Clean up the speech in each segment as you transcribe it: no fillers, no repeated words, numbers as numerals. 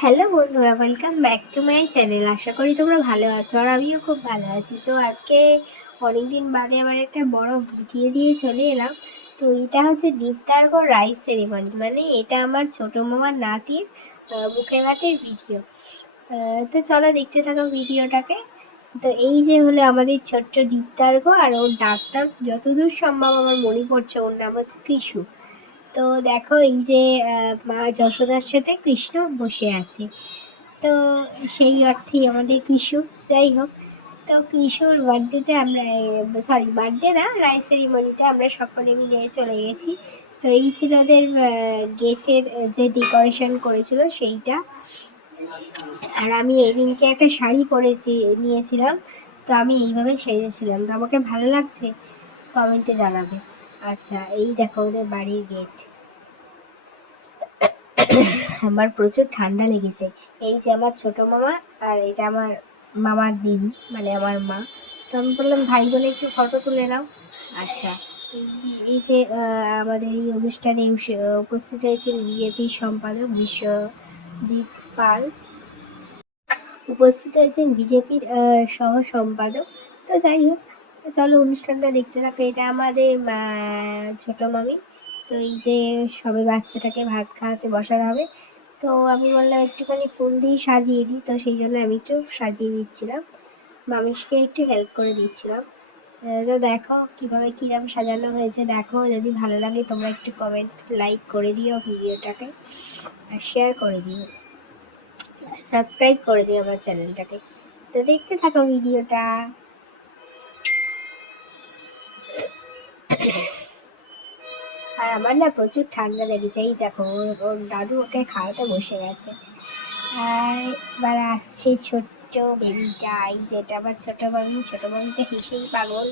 Hello বন্ধুরা, welcome back to my channel. আশা করি তোমরা ভালো আছো আর আমিও খুব ভালো আছি। তো আজকে অনেক দিন বাদে আবার একটা বড় ভিডিও দিয়ে চলে এলাম। তো এটা হচ্ছে দীপদার্ঘ রাইস সেরিমনি, মানে এটা আমার ছোটো মামার নাতির মুখে ভাতের ভিডিও। তো চলো দেখতে থাকো ভিডিওটাকে। তো এই যে হলো আমাদের ছোট্ট দীপদার্ঘ, আর ওর ডাকটা যতদূর সম্ভব আমার মনে পড়ছে ওর নাম হচ্ছে কৃষু। তো দেখো এই যে মা যশোদার সাথে কৃষ্ণ বসে আছে। তো সেই অর্থেই আমাদের কৃষু। যাই হোক, তো কৃষুর বার্থডেতে আমরা, সরি বার্থডে না, রাইস সেরিমনিতে আমরা সকলে মিলে চলে গেছি। তো এই ছিল ওদের গেটের যে ডেকোরেশন করেছিল সেইটা। আর আমি এই দিনকে একটা শাড়ি পরেছি নিয়েছিলাম। তো আমি এইভাবে সেজেছিলাম। তো আমাকে ভালো লাগছে, কমেন্টে জানাবে। আচ্ছা, এই দেখো ওদের বাড়ির গেট। আমার প্রচুর ঠান্ডা লেগেছে। এই যে আমার ছোট মামা, আর এটা আমার মামার দিদি, মানে আমার মা। তো আমি বললাম ভাই বোনে একটু ফটো তুলে নাও। আচ্ছা, এই এই যে আমাদের এই অনুষ্ঠানে উপস্থিত হয়েছেন বিজেপির সম্পাদক বিশ্বজিৎ পাল, উপস্থিত হয়েছেন বিজেপির সহ সম্পাদক। তো যাই হোক, চলো অনুষ্ঠানটা দেখতে থাকো। এটা আমাদের ছোট মামি। তো এই যে সবে বাচ্চাটাকে ভাত খাওয়াতে বসানো হবে। তো আমি বললাম একটুখানি ফুল দিয়ে সাজিয়ে দিই, তো সেই জন্য আমি একটু সাজিয়ে দিচ্ছিলাম, মামিসকে একটু হেল্প করে দিচ্ছিলাম। তো দেখো কীভাবে কীরকম সাজানো হয়েছে। দেখো, যদি ভালো লাগে তোমরা একটু কমেন্ট লাইক করে দিও ভিডিওটাকে, আর শেয়ার করে দিও, সাবস্ক্রাইব করে দিও আমার চ্যানেলটাকে। তো দেখতে থাকো ভিডিওটা। আর আমার না প্রচুর ঠান্ডা লেগেছে। এই দেখো ওর দাদু ওকে খাওয়াতে বসে গেছে। আর এবার আসছে ছোট্ট বেবিটা। এই যেটা আমার ছোটো মামি, ছোটো মামিতে হেসেই পাগল।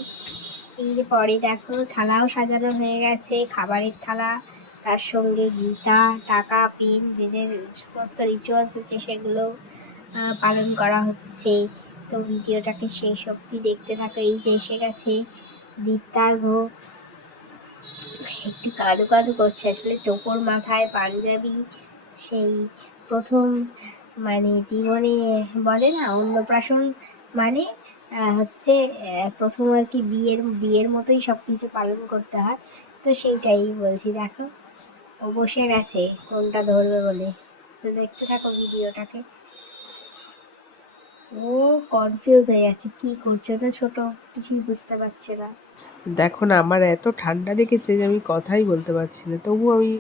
এই যে পরে দেখো থালাও সাজানো হয়ে গেছে, খাবারের থালা, তার সঙ্গে গীতা, টাকা, পিন, যে যে সমস্ত রিচুয়ালস আছে সেগুলো পালন করা হচ্ছে। তো ভিডিওটাকে শেষ অবধি দেখতে থাকো। এই যে এসে গেছে দীপদার্ঘ, একটু কাঁদো কাঁদো করছে আসলে, টোপর মাথায়, পাঞ্জাবি, সেই প্রথম, মানে জীবনে বলে না অন্নপ্রাশন, মানে হচ্ছে প্রথম আর কি বিয়ের মতোই সব কিছু পালন করতে হয়। তো সেইটাই বলছি। দেখো ও বসে গেছে কোনটা ধরবে বলে। তো দেখতে থাকো ভিডিওটাকে। ও কনফিউজ হয়ে যাচ্ছে, কি করছে, তো ছোট, কিছুই বুঝতে পারছে না। দেখো না, আমার এত ঠান্ডা লেগেছে যে আমি কথাই বলতে পারছি না। তবু আমি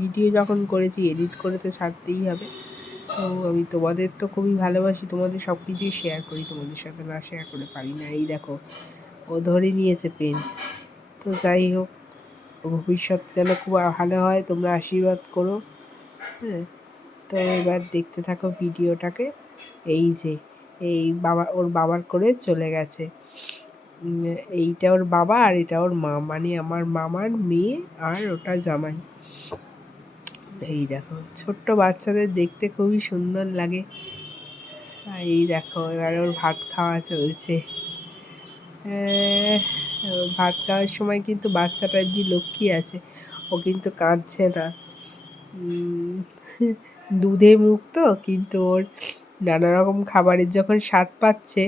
ভিডিও যখন করেছি, এডিট করে তো ছাড়তেই হবে। তো আমি তোমাদের তো খুবই ভালোবাসি, তোমাদের সব কিছুই শেয়ার করি, তোমাদের সাথে না শেয়ার করে পারি না। এই দেখো ও ধরে নিয়েছে পেন। তো যাই হোক, ভবিষ্যৎ যেন খুব ভালো হয়, তোমরা আশীর্বাদ করো। হ্যাঁ, তো এবার দেখতে থাকো ভিডিওটাকে। এই যে ওর বাবার করে চলে গেছে। এইটা ওর বাবা আর এটা ওর মা, মানে আমার মামার মেয়ে আর ওটা জামাই। এই দেখো ছোট্ট বাচ্চাদের দেখতে খুবই সুন্দর লাগে। আর এই দেখো এবার ওর ভাত খাওয়া চলছে। ভাত খাওয়ার সময় কিন্তু বাচ্চাটা এমনি লক্ষ্মী আছে, ও কিন্তু কাঁদছে না। দুধে মুখ তো, কিন্তু ওর নানা রকম খাবারের যখন স্বাদ পাচ্ছে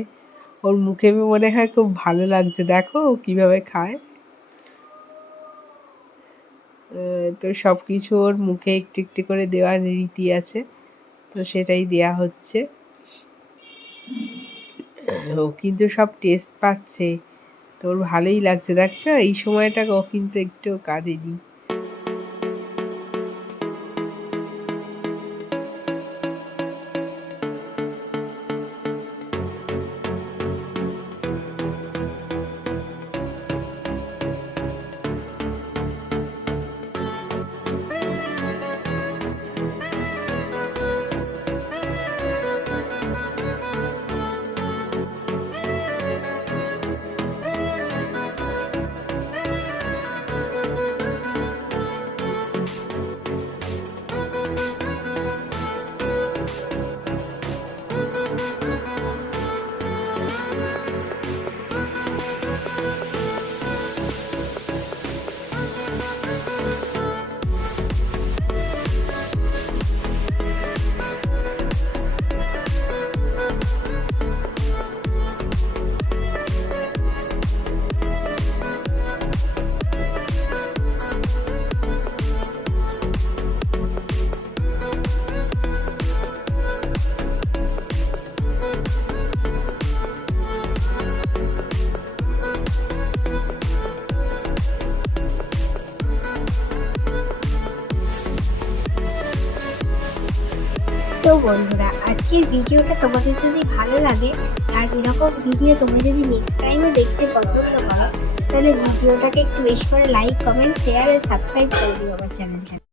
ওর মুখে মনে হয় খুব ভালো লাগছে। দেখো ও কীভাবে খায়। তো সব কিছু ওর মুখে একটু একটু করে দেওয়ার রীতি আছে, তো সেটাই দেয়া হচ্ছে। ও কিন্তু সব টেস্ট পাচ্ছে, তোর ভালোই লাগছে। দেখছো এই সময়টা ও কিন্তু একটুও কাঁদেনি। তো বন্ধুরা, আজকের ভিডিওটা তোমাদের যদি ভালো লাগে আর এরকম ভিডিও তোমরা যদি নেক্সট টাইমও দেখতে পছন্দ করো, তাহলে ভিডিওটাকে একটু বেশি করে লাইক, কমেন্ট, শেয়ার আর সাবস্ক্রাইব করে দিও আমার চ্যানেলটা।